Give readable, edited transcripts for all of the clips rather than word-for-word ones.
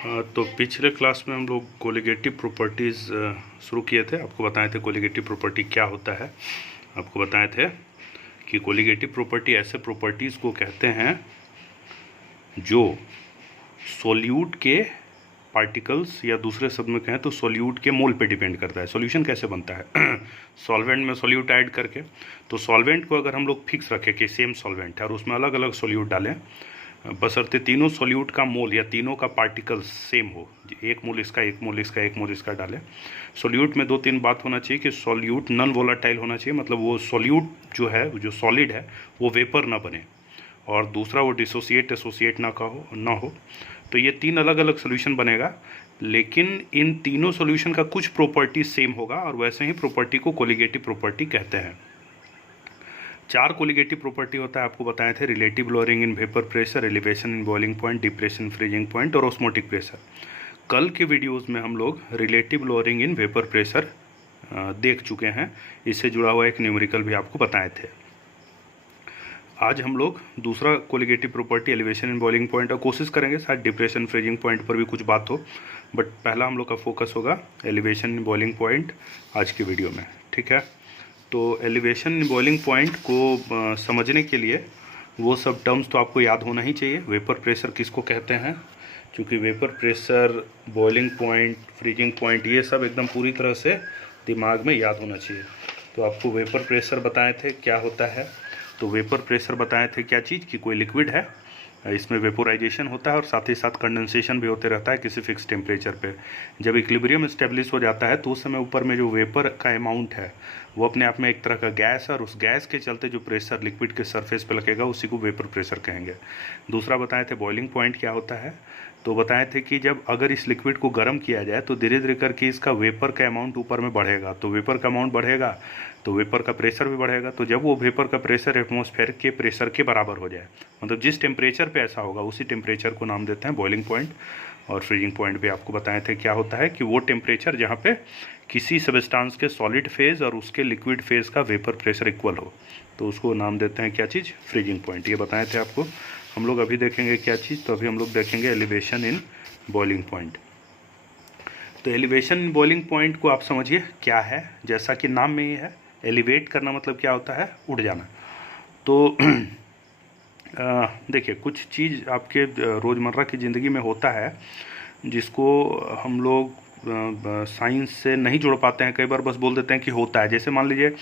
तो पिछले क्लास में हम लोग कोलिगेटिव प्रॉपर्टीज़ शुरू किए थे। आपको बताए थे कोलिगेटिव प्रॉपर्टी क्या होता है। आपको बताए थे कि कोलिगेटिव प्रॉपर्टी ऐसे प्रॉपर्टीज़ को कहते हैं जो सॉल्यूट के पार्टिकल्स, या दूसरे शब्द में कहें तो सॉल्यूट के मोल पे डिपेंड करता है। सॉल्यूशन कैसे बनता है सॉल्वेंट में सॉल्यूट ऐड करके। तो सॉल्वेंट को अगर हम लोग फिक्स रखें कि सेम सॉल्वेंट है और उसमें अलग अलग सॉल्यूट डालें, बशर्ते तीनों सॉल्यूट का मोल या तीनों का पार्टिकल सेम हो, एक मोल इसका, एक मोल इसका, एक मोल इसका डालें। सॉल्यूट में दो तीन बात होना चाहिए कि सॉल्यूट नॉन वोलेटाइल होना चाहिए, मतलब वो सॉल्यूट जो है, जो सॉलिड है, वो वेपर ना बने, और दूसरा वो एसोसिएट ना हो। तो ये तीन अलग अलग सोल्यूशन बनेगा, लेकिन इन तीनों सोल्यूशन का कुछ प्रॉपर्टी सेम होगा, और वैसे ही प्रॉपर्टी को कोलिगेटिव प्रॉपर्टी कहते हैं। चार कोलिगेटिव प्रॉपर्टी होता है, आपको बताए थे। Relative lowering in vapour pressure, elevation in boiling point, depression freezing point और ऑस्मोटिक प्रेशर। कल के वीडियोस में हम लोग relative lowering in vapour pressure देख चुके हैं। इससे जुड़ा हुआ एक न्यूमेरिकल भी आपको बताए थे। आज हम लोग दूसरा colligative property, elevation in boiling point, और कोशिश करेंगे शायद डिप्रेशन फ्रीजिंग पॉइंट पर भी कुछ बात हो, बट पहला हम लोग का फोकस होगा एलिवेशन इन बॉइलिंग पॉइंट आज की वीडियो में। ठीक है, तो एलिवेशन इन बॉइलिंग पॉइंट को समझने के लिए वो सब टर्म्स तो आपको याद होना ही चाहिए। वेपर प्रेशर किसको कहते हैं, क्योंकि vapour pressure, boiling point, freezing point, ये सब एकदम पूरी तरह से दिमाग में याद होना चाहिए। तो आपको वेपर प्रेशर बताए थे क्या होता है। तो वेपर प्रेशर बताए थे क्या चीज़, कि कोई लिक्विड है, इसमें वेपोराइजेशन होता है और साथ ही साथ कंडेंसेशन भी होते रहता है किसी फिक्स टेम्परेचर पे। जब इक्विलिब्रियम स्टेब्लिश हो जाता है तो उस समय ऊपर में जो वेपर का अमाउंट है वो अपने आप में एक तरह का गैस है, और उस गैस के चलते जो प्रेशर लिक्विड के सरफेस पे लगेगा उसी को वेपर प्रेशर कहेंगे। दूसरा बताए थे बॉइलिंग पॉइंट क्या होता है। तो बताए थे कि जब अगर इस लिक्विड को गर्म किया जाए तो धीरे धीरे करके इसका वेपर का अमाउंट ऊपर में बढ़ेगा, तो वेपर का अमाउंट बढ़ेगा तो वेपर का प्रेशर भी बढ़ेगा। तो जब वो वेपर का प्रेशर एटमॉस्फेयर के प्रेशर के बराबर हो जाए, मतलब जिस टेम्परेचर पे ऐसा होगा उसी टेम्परेचर को नाम देते हैं बॉइलिंग पॉइंट। और फ्रीजिंग पॉइंट भी आपको बताए थे क्या होता है, कि वो टेम्परेचर जहाँ पे किसी सब्सटेंस के सॉलिड फेज और उसके लिक्विड फेज का वेपर प्रेशर इक्वल हो, तो उसको नाम देते हैं क्या चीज़, फ्रीजिंग पॉइंट। ये बताए थे आपको। हम लोग अभी देखेंगे क्या चीज़, तो अभी हम लोग देखेंगे एलिवेशन इन बॉइलिंग पॉइंट। तो एलिवेशन इन बॉइलिंग पॉइंट को आप समझिए क्या है। जैसा कि नाम में ही है, एलिवेट करना मतलब क्या होता है, उड़ जाना। तो देखिए, कुछ चीज़ आपके रोज़मर्रा की ज़िंदगी में होता है जिसको हम लोग साइंस से नहीं जोड़ पाते हैं। कई बार बस बोल देते हैं कि होता है। जैसे मान लीजिए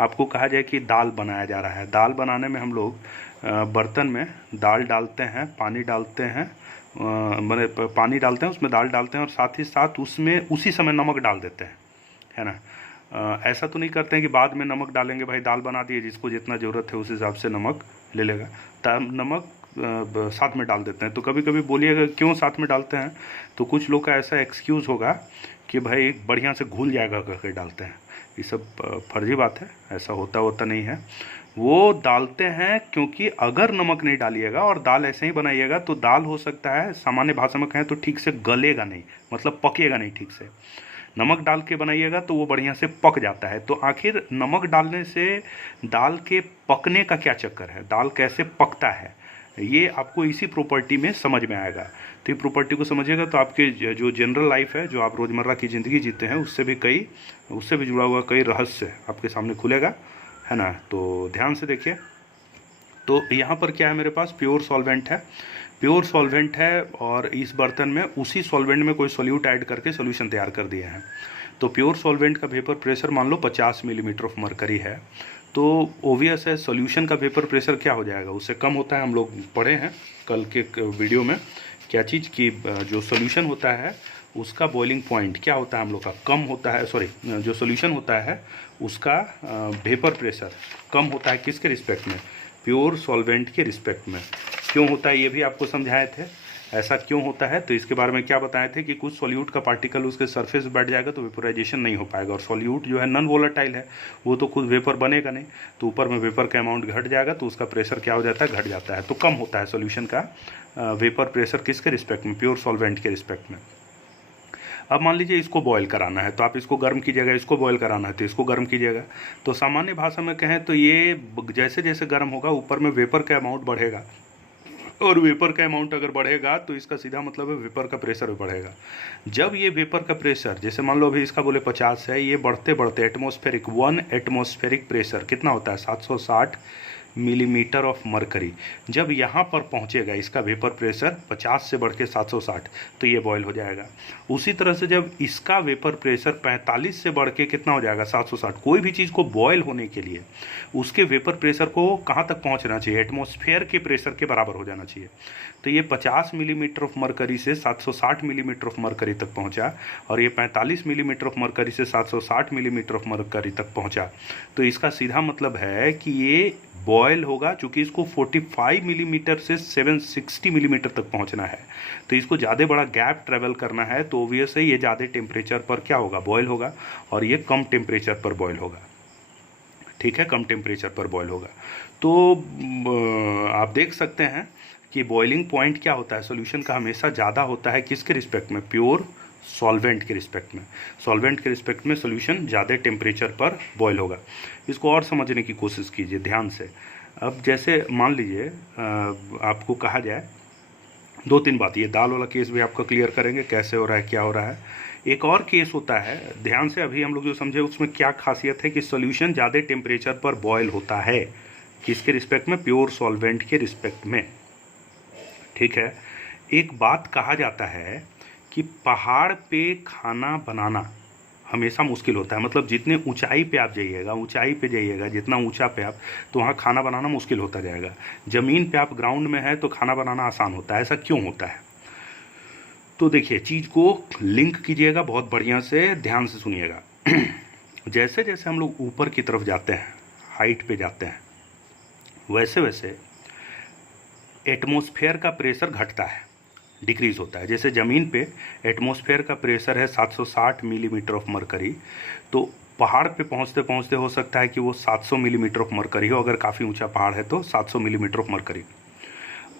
आपको कहा जाए कि दाल बनाया जा रहा है। दाल बनाने में हम लोग बर्तन में दाल डालते हैं, पानी डालते हैं, मतलब पानी डालते हैं, उसमें दाल डालते हैं, और साथ ही साथ उसमें उसी समय नमक डाल देते हैं, है ना। ऐसा तो नहीं करते हैं कि बाद में नमक डालेंगे, भाई दाल बना दिए, जिसको जितना ज़रूरत है उस हिसाब से नमक ले लेगा, तब नमक साथ में डाल देते हैं। तो कभी कभी बोलिएगा क्यों साथ में डालते हैं, तो कुछ लोग का ऐसा एक्सक्यूज़ होगा कि भाई बढ़िया से घुल जाएगा करके डालते हैं। ये सब फर्जी बात है, ऐसा होता नहीं है। वो डालते हैं क्योंकि अगर नमक नहीं डालिएगा और दाल ऐसे ही बनाइएगा तो दाल हो सकता है, सामान्य भाषा में कहें तो, ठीक से गलेगा नहीं, मतलब पकेगा नहीं ठीक से। नमक डाल के बनाइएगा तो वो बढ़िया से पक जाता है। तो आखिर नमक डालने से दाल के पकने का क्या चक्कर है, दाल कैसे पकता है, ये आपको इसी प्रॉपर्टी में समझ में आएगा। तो ये प्रॉपर्टी को समझिएगा तो आपके जो जनरल लाइफ है, जो आप रोज़मर्रा की ज़िंदगी जीते हैं, उससे भी जुड़ा हुआ कई रहस्य आपके सामने खुलेगा, है ना। तो ध्यान से देखिए। तो यहाँ पर क्या है, मेरे पास प्योर सॉल्वेंट है। प्योर सॉल्वेंट है और इस बर्तन में उसी सॉल्वेंट में कोई सॉल्यूट ऐड करके सॉल्यूशन तैयार कर दिए हैं। तो प्योर सॉल्वेंट का वेपर प्रेशर मान लो 50 मिलीमीटर ऑफ मरकरी है। तो ओबियस है सॉल्यूशन का वेपर प्रेशर क्या हो जाएगा, उससे कम होता है। हम लोग पढ़े हैं कल के वीडियो में क्या चीज़ की, जो सॉल्यूशन होता है उसका बॉइलिंग पॉइंट क्या होता है हम लोग का, कम होता है। सॉरी, जो सॉल्यूशन होता है उसका वेपर प्रेशर कम होता है किसके रिस्पेक्ट में, प्योर सॉल्वेंट के रिस्पेक्ट में। क्यों होता है ये भी आपको समझाए थे, ऐसा क्यों होता है। तो इसके बारे में क्या बताए थे कि कुछ सॉल्यूट का पार्टिकल उसके सरफेस पे बैठ जाएगा तो वेपोराइजेशन नहीं हो पाएगा, और सॉल्यूट जो है नॉन वोलेटाइल है, वो तो खुद वेपर बनेगा नहीं, तो ऊपर में वेपर का अमाउंट घट जाएगा तो उसका प्रेशर क्या हो जाता है, घट जाता है। तो कम होता है सॉल्यूशन का वेपर प्रेशर किसके रिस्पेक्ट में, प्योर सॉल्वेंट के रिस्पेक्ट में। अब मान लीजिए इसको बॉयल कराना है, तो आप इसको गर्म कीजिएगा, इसको बॉयल कराना है तो इसको गर्म कीजिएगा। तो सामान्य भाषा में कहें तो ये जैसे जैसे गर्म होगा ऊपर में वेपर का अमाउंट बढ़ेगा, और वेपर का अमाउंट अगर बढ़ेगा तो इसका सीधा मतलब है वेपर का प्रेशर भी बढ़ेगा। जब ये वेपर का प्रेशर, जैसे मान लो अभी इसका बोले 50 है, ये बढ़ते बढ़ते एटमॉस्फेरिक 1 एटमॉस्फेरिक प्रेशर कितना होता है 760 मिलीमीटर ऑफ मरकरी, जब यहाँ पर पहुँचेगा इसका वेपर प्रेशर 50 से बढ़ के 760 तो ये बॉयल हो जाएगा। उसी तरह से जब इसका वेपर प्रेशर 45 से बढ़ के कितना हो जाएगा 760, कोई भी चीज़ को बॉयल होने के लिए उसके वेपर प्रेशर को कहाँ तक पहुँचना चाहिए, एटमॉस्फेयर के प्रेशर के बराबर हो जाना चाहिए। तो ये 50 मिलीमीटर ऑफ मरकरी से 760 मिलीमीटर ऑफ मरकरी तक पहुँचा और ये 45 मिलीमीटर ऑफ मरकरी से 760 मिलीमीटर ऑफ मरकरी तक पहुँचा। तो इसका सीधा मतलब है कि ये बॉयल होगा, चूँकि इसको 45 मिलीमीटर से 760 मिलीमीटर तक पहुंचना है, तो इसको ज़्यादा बड़ा गैप ट्रेवल करना है, तो ऑब्वियस है ये ज़्यादा टेम्परेचर पर क्या होगा, बॉयल होगा, और ये कम टेम्परेचर पर बॉयल होगा। ठीक है, कम टेम्परेचर पर बॉयल होगा। तो आप देख सकते हैं कि बॉइलिंग पॉइंट क्या होता है सॉल्यूशन का, हमेशा ज़्यादा होता है किसके रिस्पेक्ट में, प्योर सॉल्वेंट के रिस्पेक्ट में। सॉल्वेंट के रिस्पेक्ट में सॉल्यूशन ज़्यादा टेम्परेचर पर बॉयल होगा। इसको और समझने की कोशिश कीजिए ध्यान से। अब जैसे मान लीजिए आपको कहा जाए 2-3 बात, ये दाल वाला केस भी आपका क्लियर करेंगे कैसे हो रहा है, क्या हो रहा है। एक और केस होता है, ध्यान से अभी हम लोग जो समझे उसमें क्या खासियत है कि सॉल्यूशन ज़्यादा टेम्परेचर पर बॉयल होता है, किसके रिस्पेक्ट में, प्योर सॉल्वेंट के रिस्पेक्ट में। ठीक है, एक बात कहा जाता है कि पहाड़ पे खाना बनाना हमेशा मुश्किल होता है, मतलब जितने ऊंचाई पे आप जाइएगा जितना ऊंचा पे आप, तो वहाँ खाना बनाना मुश्किल होता जाएगा। ज़मीन पे आप ग्राउंड में है तो खाना बनाना आसान होता है। ऐसा क्यों होता है? तो देखिए, चीज़ को लिंक कीजिएगा, बहुत बढ़िया से ध्यान से सुनिएगा। जैसे जैसे हम लोग ऊपर की तरफ जाते हैं, हाइट पे जाते हैं, वैसे वैसे एटमॉस्फेयर का प्रेशर घटता है, डिक्रीज़ होता है। जैसे ज़मीन पे एटमॉस्फेयर का प्रेशर है 760 मिलीमीटर ऑफ मरकरी, तो पहाड़ पे पहुंचते पहुंचते हो सकता है कि वो 700 मिलीमीटर ऑफ मरकरी हो, अगर काफ़ी ऊंचा पहाड़ है तो 700 मिलीमीटर ऑफ मरकरी।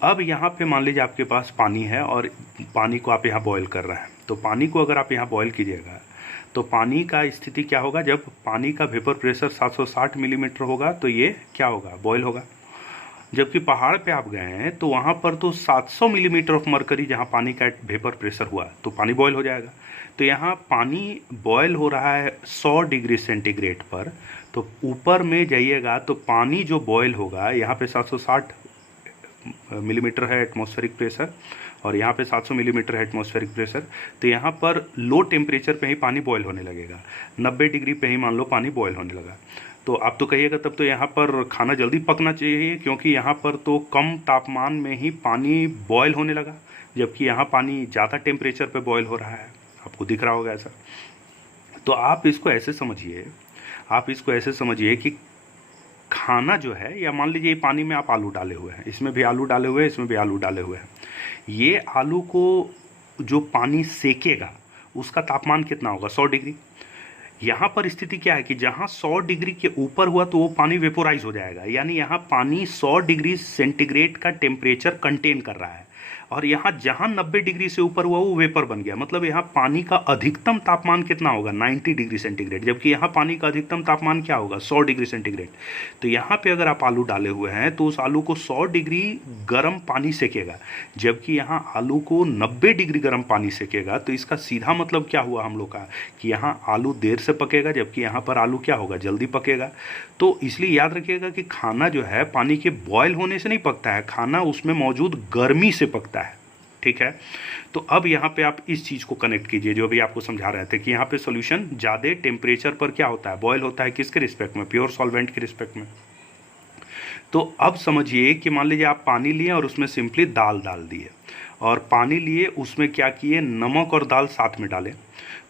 अब यहाँ पे मान लीजिए आपके पास पानी है और पानी को आप यहाँ बॉयल कर रहे हैं, तो पानी को अगर आप यहाँ बॉयल कीजिएगा तो पानी का स्थिति क्या होगा, जब पानी का वेपर प्रेशर 760 मिलीमीटर होगा तो ये क्या होगा, बॉयल होगा। जबकि पहाड़ पे आप गए हैं तो वहाँ पर तो 700 मिलीमीटर ऑफ मरकरी जहाँ पानी का वेपर प्रेशर हुआ तो पानी बॉयल हो जाएगा। तो यहाँ पानी बॉयल हो रहा है 100 डिग्री सेंटीग्रेड पर, तो ऊपर में जाइएगा तो पानी जो बॉयल होगा, यहाँ पे 760 मिलीमीटर है एटमॉस्फेरिक प्रेशर और यहाँ पे 700 मिलीमीटर है एटमॉस्फेरिक प्रेशर, तो यहाँ पर लो टेम्परेचर पे ही पानी बॉयल होने लगेगा। 90 डिग्री पे ही मान लो पानी बॉयल होने लगा, तो आप तो कहिएगा तब तो यहाँ पर खाना जल्दी पकना चाहिए, क्योंकि यहाँ पर तो कम तापमान में ही पानी बॉयल होने लगा, जबकि यहाँ पानी ज़्यादा टेम्परेचर पे बॉयल हो रहा है। आपको दिख रहा होगा ऐसा। तो आप इसको ऐसे समझिए कि खाना जो है, या मान लीजिए पानी में आप आलू डाले हुए हैं, इसमें भी आलू डाले हुए हैं, इसमें भी आलू डाले हुए हैं, ये आलू को जो पानी सेकेगा उसका तापमान कितना होगा, 100 डिग्री। यहाँ पर स्थिति क्या है कि जहाँ 100 डिग्री के ऊपर हुआ तो वो पानी वेपोराइज हो जाएगा, यानी यहाँ पानी 100 डिग्री सेंटीग्रेड का टेम्परेचर कंटेन कर रहा है, और यहाँ जहाँ 90 डिग्री से ऊपर हुआ वो वेपर बन गया। मतलब यहाँ पानी का अधिकतम तापमान कितना होगा, 90 डिग्री सेंटीग्रेड, जबकि यहाँ पानी का अधिकतम तापमान क्या होगा, 100 डिग्री सेंटीग्रेड। तो यहाँ पे अगर आप आलू डाले हुए हैं तो उस आलू को 100 डिग्री गर्म पानी सेकेगा, जबकि यहाँ आलू को 90 डिग्री गर्म पानी सेकेगा। तो इसका सीधा मतलब क्या हुआ हम लोग का, कि यहाँ आलू देर से पकेगा, जबकि यहाँ पर आलू क्या होगा, जल्दी पकेगा। तो इसलिए याद रखिएगा कि खाना जो है पानी के बॉयल होने से नहीं पकता है, खाना उसमें मौजूद गर्मी से पकता है। ठीक है, तो अब यहाँ पे आप इस चीज़ को कनेक्ट कीजिए जो अभी आपको समझा रहे थे कि यहाँ पे सॉल्यूशन ज़्यादा टेम्परेचर पर क्या होता है, बॉयल होता है, किसके रिस्पेक्ट में, प्योर सॉल्वेंट के रिस्पेक्ट में। तो अब समझिए कि मान लीजिए आप पानी लिए और उसमें सिंपली दाल डाल दिए, और पानी लिए उसमें क्या किए, नमक और दाल साथ में डालें।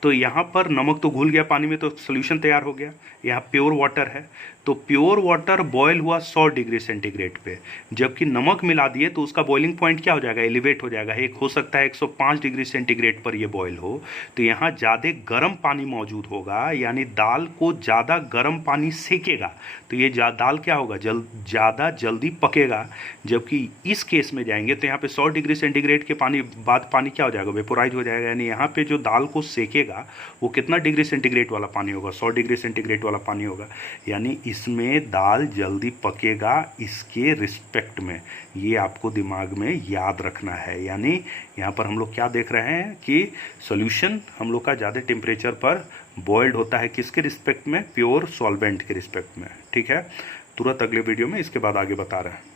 तो यहाँ पर नमक तो घुल गया पानी में, तो सॉल्यूशन तैयार हो गया। यहाँ प्योर वाटर है, तो प्योर वाटर बॉयल हुआ 100 डिग्री सेंटीग्रेड पे, जबकि नमक मिला दिए तो उसका बॉइलिंग पॉइंट क्या हो जाएगा, एलिवेट हो जाएगा। एक हो सकता है 105 डिग्री सेंटीग्रेड पर ये बॉयल हो, तो यहाँ ज़्यादा गर्म पानी मौजूद होगा, यानी दाल को ज़्यादा गर्म पानी सेकेगा, तो ये दाल क्या होगा, ज़्यादा जल्दी पकेगा। जबकि इस केस में जाएंगे तो यहाँ पे 100 डिग्री सेंटीग्रेड के बाद पानी क्या हो जाएगा, वेपोराइज हो जाएगा, यानी यहाँ पे जो दाल को सेकेगा पकेगा वो कितना डिग्री सेंटीग्रेड वाला पानी होगा, 100 डिग्री सेंटीग्रेड वाला पानी होगा। यानी इसमें दाल जल्दी पकेगा इसके रिस्पेक्ट में, ये आपको दिमाग में याद रखना है। यानी यहाँ पर हम लोग क्या देख रहे हैं कि सॉल्यूशन हम लोग का ज़्यादा टेम्परेचर पर बॉइल्ड होता है, किसके रिस्पेक्ट में, प्योर सॉल्वेंट के रिस्पेक्ट में। ठीक है, तुरंत अगले वीडियो में इसके बाद आगे बता रहे हैं।